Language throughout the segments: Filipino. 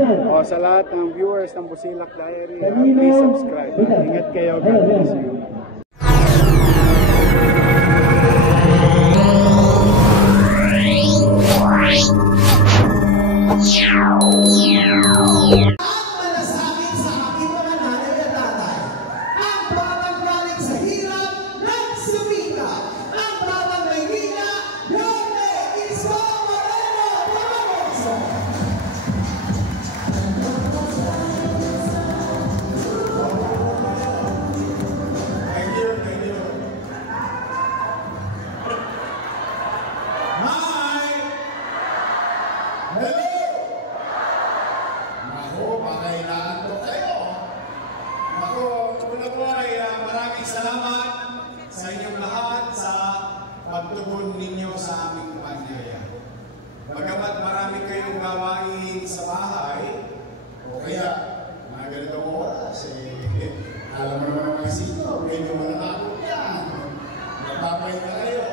O sa lahat ng viewers ng Busilak Diary, please subscribe. Ingat kayo. God bless you. pagtugon ninyo sa aming panyaya. Bagamat marami kayong gawain sa bahay, o kaya mga ganitong oras, alam mo naman mga sino, medyo malatakot yan. Napapay na kayo.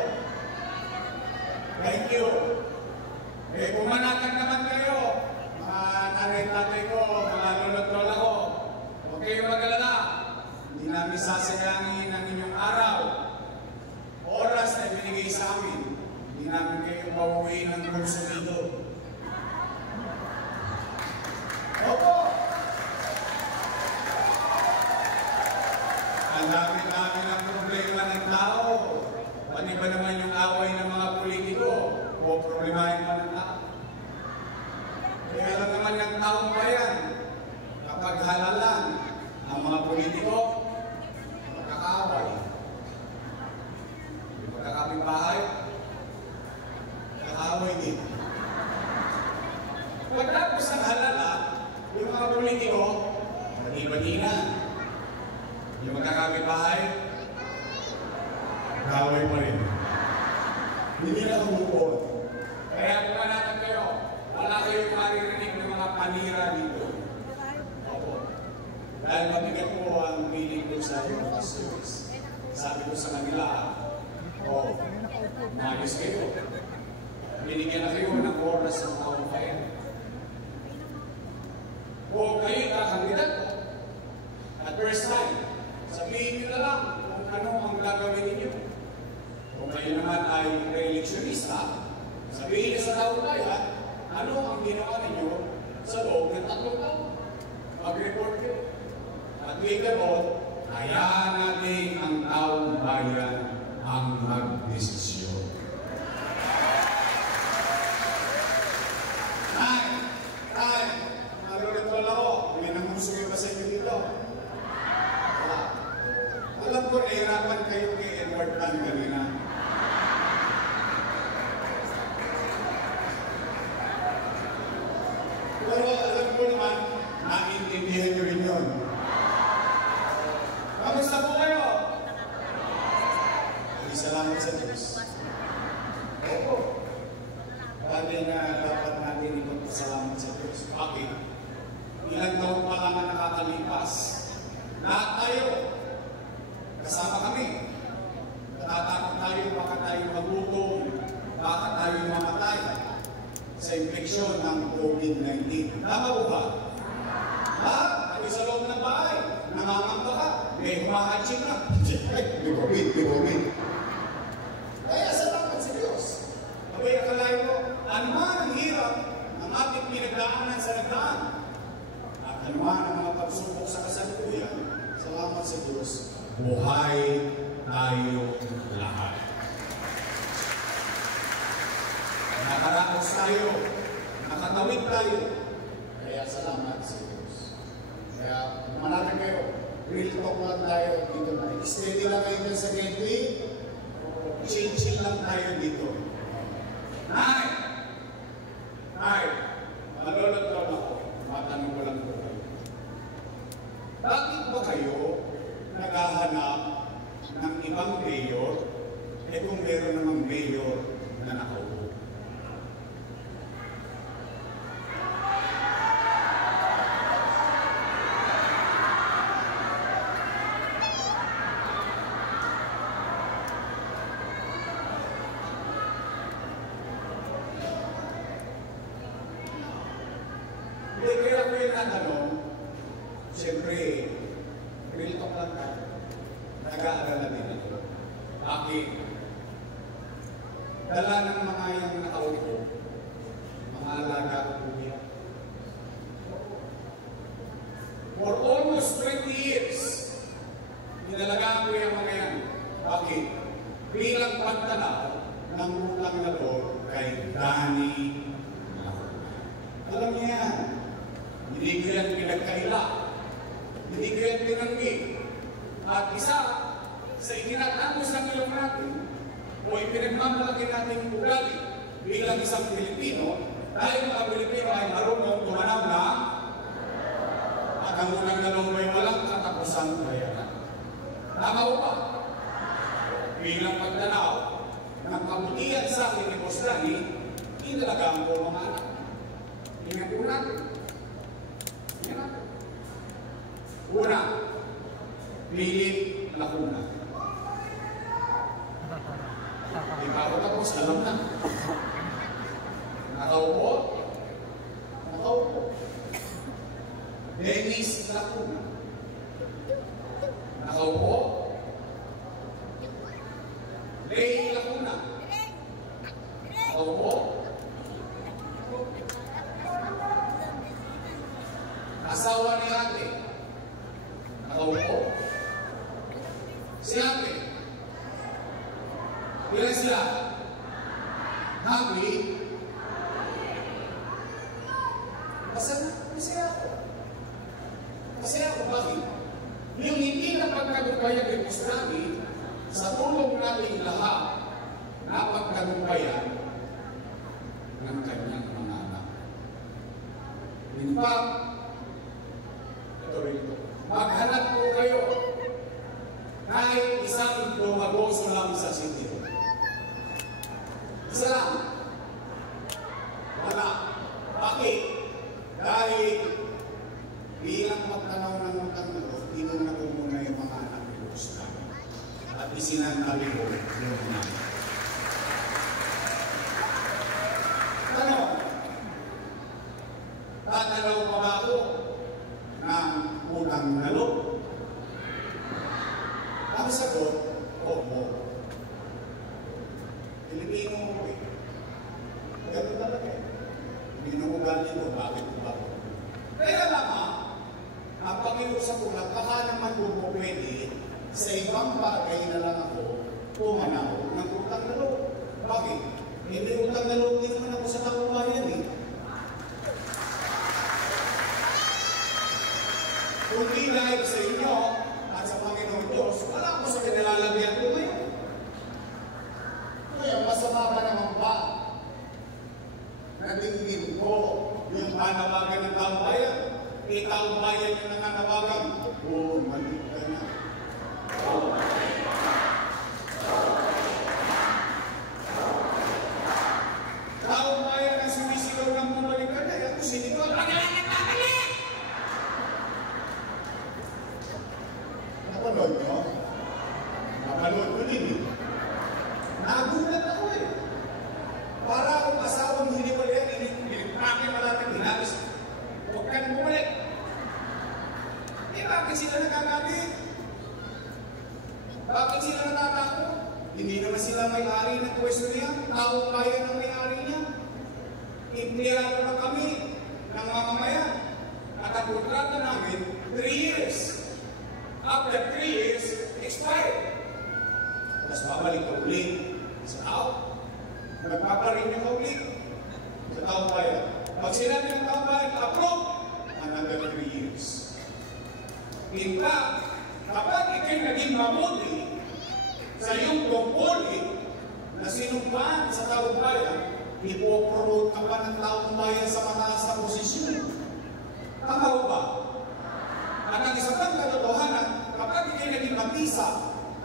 Thank you. Pumanatag naman kayo, mga nanay-tatay ko, mga lulot-lola ko. Huwag kayong mag-alala. Hindi namin sasayangin ang inyong araw. Oras na binigay sa amin, hindi namin kayo pauwi ng konsumido. Opo! Ang dami-dami ng problema ng tao. Pati ba naman yung away ng mga politiko? O problemahin pa ng tao? Kaya lang naman ng taong bayan, kapag halalan ang mga politiko, magkakaaway. Magkakapit-bahay, kakaaway din. Pagkatapos ng halala, yung mga politiko, bati-bati na. Yung magkakapit-bahay, kakaaway pa rin. Hindi na kumukot. Kaya pumanatag kayo, wala kayong maririnig ng mga panira dito. Opo. Dahil mabigat po ang piling ko sa iyo, mga service. Sabi ko sa kanila, maayos kayo. Binigyan na kayo ng oras ng taong bayan. O kayo kakandidat ko. At first time, sabihin nyo na lang kung ano ang gagawin ninyo. Kung kayo naman ay re-electionista, sabihin nyo sa taong bayan, ano ang ginawa ninyo sa loob ng 3 taon. Mag-report kayo. At later on, hayaan natin ang taong bayan ang magdesisyon. Tay, malulitol ako. May namusuyo ba sa inyo dito? Wala. Alam ko, nahirapan kayo kay Edward Tan kanina. Pero alam ko naman, naintindihan nyo rin yun. Kamusta po kayo? Salamat sa Diyos. Opo. Bagay na dapat natin ipagpasalamat sa Diyos. Bakit? Ilang taon pa lang na nakakalipas. Lahat tayo. Kasama kami. Natatakot tayo, baka tayo magutom, baka tayo mamatay sa infeksyon ng COVID-19. Tama po ba? Ha? Tayo sa loob ng bahay. Namamamba ka. May humahatching na. May COVID. Kaya salamat sa Diyos. Abay, akalain ko, anuman ang hirap ng ating pinagdaanan sa nagdaan. At anuman ang mga pagsubok sa kasalukuyan, salamat sa Diyos. Buhay tayo lahat. Nakaraos tayo, nakatawid tayo. Kaya salamat sa Diyos. Kaya manatag kayo, real talk lang tayo dito na. Steady lang kayo sa gateway. Chill lang tayo dito. Nay! Malulot-lot ako. Matanong ko lang po kayo. Bakit ba kayo naghahanap ng ibang mayor kung meron namang mayor na nakaupo? kaya ko yung natanong, siyempre, real talk lang tayo. Nag-aalala din ako. Bakit? Dala ng mga yung nakaupo, mga alaga ko po niya. For almost 20 years, inalagaan ko yung mga yan. Bakit? Bilang pagtanaw ng utang na loob kay Danny. Alam niya yan. Hindi ko yan pinagkaila. Hindi ko yan pinanggi. At isa sa itinatapos ng ilong natin o ipinagmamalaki natin ugali bilang isang Pilipino dahil mga Pilipino ay marunong tumanaw na at ang unang ganong may walang katapusang bayaran. Tama ko ba? Bilang pagtanaw ng kabutihan sa akin ni Boss Danny, inalagaan ko mga anak. Ingat po natin. Ingat natin. Una, Philip Lacuna. Di ba ako tapos, alam na. Nakaupo. Nakaupo. Dennis Lacuna. Nakaupo. Lay Lacuna. Nakaupo. Asawa ni ate. Nakaupo. Si ate. Ilan sila? Happy. Masaya ako. Masaya ako, bakit? Yung hindi na pagkagumpayan ni Boss Danny, sa tulong nating lahat, napagkagumpayan ng kanyang mga anak. In fact, maghanap po kayo kahit isang lumagoso lang sa sitio. Isa lang. Wala. Bakit? Dahil bilang magtanaw ng utang na loob, inuna ko muna yung mga anak ni Boss Danny. At isinantabi ko yung mga. Ano? Tatalaw pa ba ako ng utang na loob? Ang sagot, oo. Pilipino ko eh. Ganun talaga eh. Hindi na ko galing ko, bakit ba? Kaya lang ang pakiusap ko lang, baka naman ko pwede sa ibang bagay na lang ako pumanaw ng utang na loob. Bakit? Hindi utang na loob din naman ako sa taong bayan eh. Kundi dahil sa inyo at sa Panginoon Diyos, wala ko sa kinalalagyan ko ngayon. Kaya masama pa naman ba? Natingin ko yung panawagan ng taong bayan. Taong bayan yung nananawagan. Oo, mali ka na. Taong bayan ang sumisigaw ng bumalik ka na. Ako sinigaw. Napanood nyo? Napanood ko din eh. Nagulat ako eh. Para akong asawang hindi wala yan, pinipake malapit, hinabis. Huwag ka nang bumalik. Eh, bakit sila nagkagalit? Bakit sila natatakot? Hindi naman sila may-ari ng pwesto niya. Taong bayan ang may-ari niya. Empleyado na kami ng mamamayan. At ang kontrata namin, 3 years. After 3 years, expired. Tapos babalik ka ulit sa tao. Nagpaparin ka ulit sa taong bayan. Pag sinabi ng taong bayan, approve, another 3 years. In fact, kapag ikay naging mabuti sa iyong tungkulin na sinumpaan sa taong bayan, ipopromote ka pa ng taong bayan sa mataas na posisyon. Tama ba? At ang isa pang katotohanan, kapag ikay naging mabisa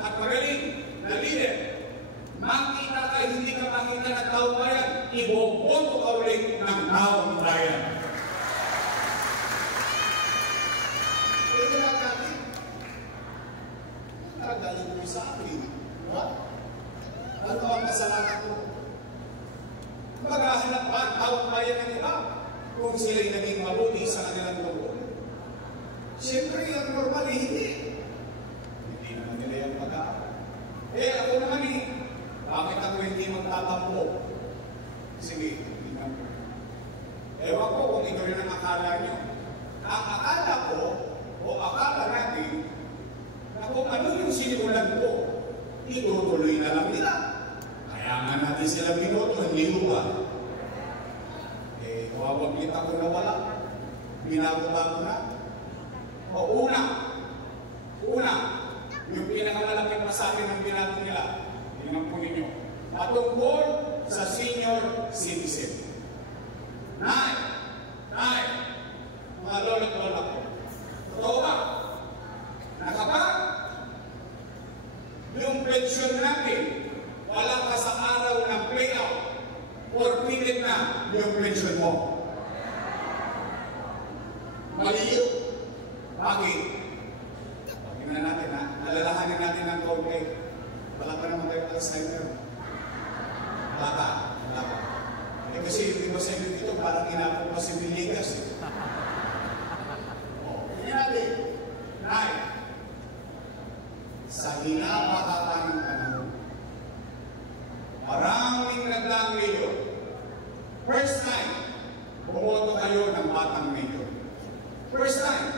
at magaling na leader, makita ka, hindi ka makita ng taong bayan, iboboto ka ulit ng taong bayan. Ito lang natin. Nakagaling mo sa akin. What? Ano ang kasalanan ko? Maghahanap pa ang taong bayan ng iba. kung sila'y naging mabuti sa kanilang loob. Siyempre, ang normal hindi. Hindi naman nila yung pag-aaral. Ako naman bakit ako hindi magtatampo? Sige, tingnan ko. Ewan ko kung ito rin ang akala nyo. Ang akala ko, o akala natin, na kung ano yung sinimulan ko, itutuloy na lang nila. Kaya nga natin sila binoto, hindi ba? Wawaglit ako na wala. Binago-bago na. O una, yung pinakamalapit pa sa akin ang binago nila, tingnan po ninyo, patungkol sa senior citizen. Nay, mga lolo't lola ko, totoo ba? Nakapag yung pensyon natin, wala ka sa araw ng payout, or pilit na yung pensyon mo. Maliyo. Bakit? Tingnan natin ha. Alalahanin natin ang konti. Wala pa naman tayo Alzheimer. Wala pa. Kasi yung iba sa inyo dito parang inapong pa si Villegas. Tingnan natin. Nay, sa hinapahaba ng panahon, maraming nagdaang mayor. First time, bumoto kayo ng batang mayor. First time,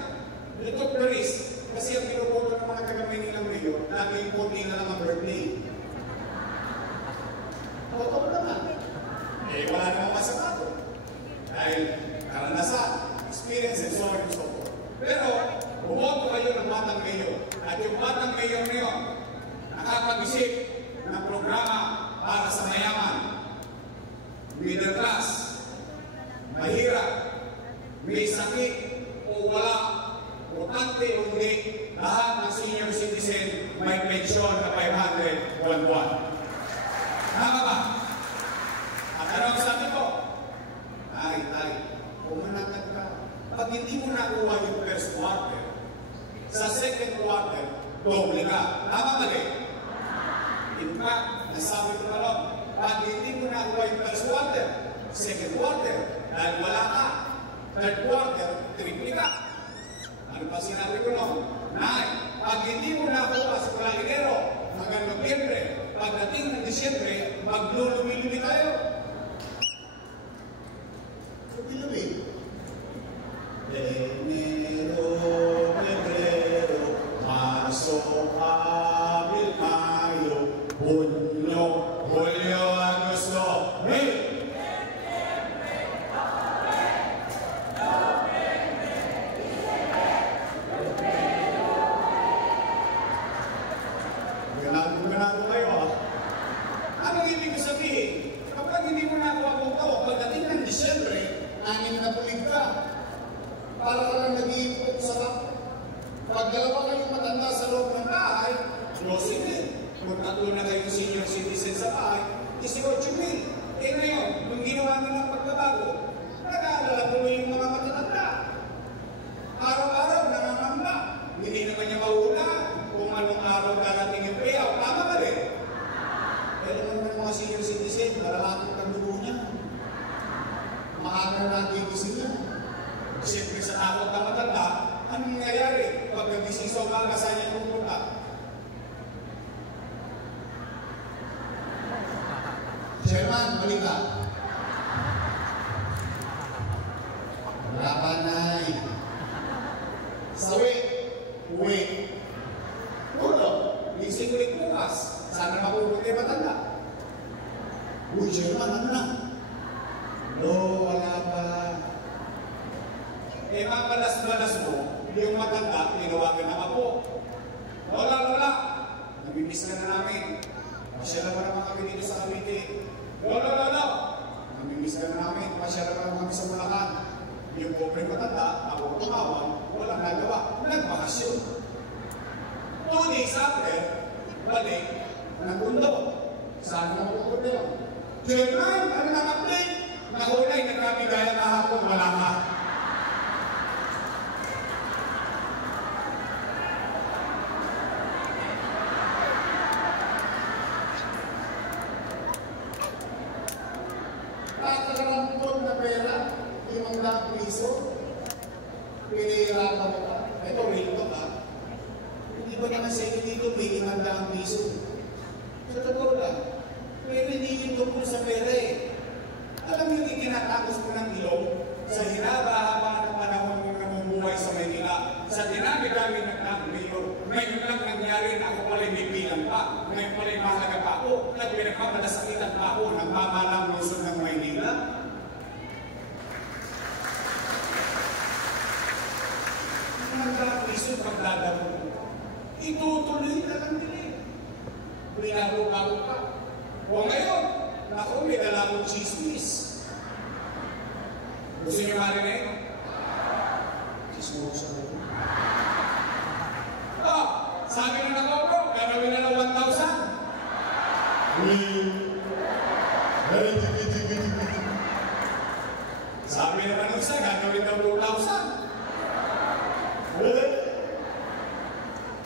you took the risk. Kasi ang pinuboto ng mga taga-Maynila ng mayor, laging konti na lang ang birthday. Totoo naman. Wala namang masama ito. Dahil karanasan, experience, and so on and so forth. Pero, bumoto kayo ng batang mayor. At yung batang mayor na yun, nakapag-isip ng programa para sa mayaman, middle class, mahirap, may sakit o wala, butante o hindi, lahat ng senior citizen may pensyon na 500 buwan-buwan. Tama ba? At ano ang sabi ko? Ay, pumanatag ka. Pag hindi mo nakuha yung first quarter, sa second quarter, doble ka. Tama ba rin? In fact, nasabi ko na lang, pag hindi mo nakuha yung first quarter, second quarter, dahil wala ka, third quarter, triple ka. Ano pa sinabi ko noon? Nay, pag hindi mo nakuha sa mula Enero hanggang Nobyembre, pagdating ng Disyembre, maglulumi-lumi tayo. Lumi-lumi. Enero, Febrero, Marso, Abril, Mayo, Junio, Julio, Agosto, May! Ganado kayo ha. Anong ibig sabihin? Kapag hindi mo nakuha kong tao, pagdating ng Disyembre, 6 na pulig ka. Para ka lang nag-iipot sa bak. Pag dalawa kayong matanda sa loob ng bahay, 12 din. Kung tatlo na kayong senior citizen sa bahay, 18 mil. Ngayon, kung ginawa nyo ng pagbabago, nag-aalala tuloy yung mga matatanda. Araw-araw, nangangamba. Hindi naman niya mahula kung anong araw darating yung payout. Tama ba rin? Pero naman ng mga senior citizen, malalakot ang dugo niya. Maaga na gigising niya. Siyempre sa takot na matanda, anong nangyayari? Pag nagising sa umaga, saan niya pupunta? Chairman, mali ka. Wala pa, Nay. Sawi. Uwi. Ulo. Gising ulit bukas. Sana mapupunti matanda. Uy, Chairman, ano na? No, wala pa. Mabalas-balas mo, yung matanda, tinawagan na ako. Lola, namimiss ka na namin. Pasyala mo naman kami dito sa Cavite. Lola, namimiss ka na namin. Pasyala mo naman kami sa Bulacan. Yung pobre matanda, ako tumawag, walang nagawa. Nagbakasyon. 2 days after, balik, nagpundo. Saan na mapupunta yun? Chairman, ano naka-play? Nahulay, nagkabigaya kahapon, wala ka. Nakakarampot na pera, 5,000 pinahirapan mo pa. Ito, real talk ha. Hindi ba naman sa inyo dito may 500 piso? Sa totoo lang, pero hindi ito po sa pera eh. Alam niyo, hindi tinatapos mo ng ilong sa hinaba-haba ng panahon mo namumuhay sa Maynila. Sa dinami-dami ng mayor, ngayon lang nangyari na ako pala bibilang pa. Ngayon pala mahalaga pa ako. At pinagpapalasakitan pa ako ng mamalang lungsod ng Maynila. Nagkakriso pagdadamo mo. Itutuloy na lang din eh. Binago-bago pa. O ngayon, ako may dala akong chismis. Gusto niyo marinig? Chismosa na ito. Oh, sabi na ako, gagawin na ng 1,000. Sabi naman ng isa, gagawin ng 2,000.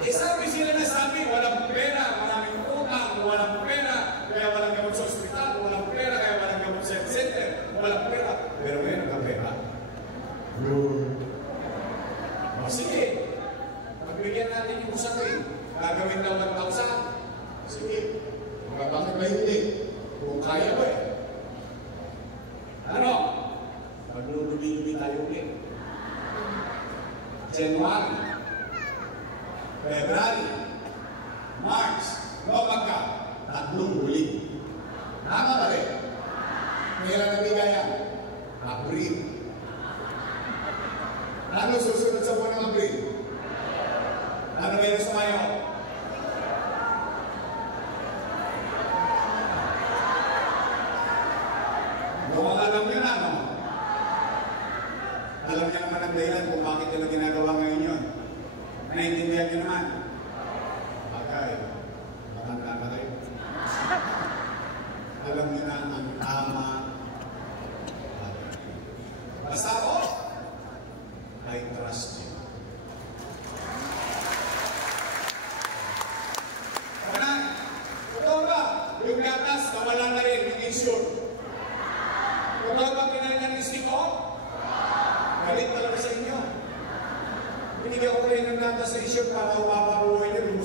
Sabi sila na sabi, walang pera, maraming utang, walang pera, kaya walang gamot sa ospital, walang pera, kaya walang gamot sa center, walang pera. Pero ngayon, nagka-pera. O sige, magbigyan natin yung usapin. Gagawin na 1,000. Sige, bakit ba hindi? Kung kaya ba eh. Ano? Maglulubi-lubi tayo ulit. January, February, March, November, 3 huli. Tama ba rin? Kailan nabigay yan? April. Ano susunod sa buwan ng April? Ano meron sa Mayo? Mukhang alam nyo na, no? Alam niya naman ang dahilan kung bakit yun ang ginagawa ngayon yun. Naintindihan niyo naman. Bagay, matanda na kayo. Alam niyo na ang tama. Basta ako, I trust you. Kanan, totoo ba? Yung gatas, kawalan na rin, yung insure. Totoo ba pinalitan ng stick-o? Galit talaga sa inyo. Binigyan ko kayo ng gatas sa insure para umapabuhay niyo.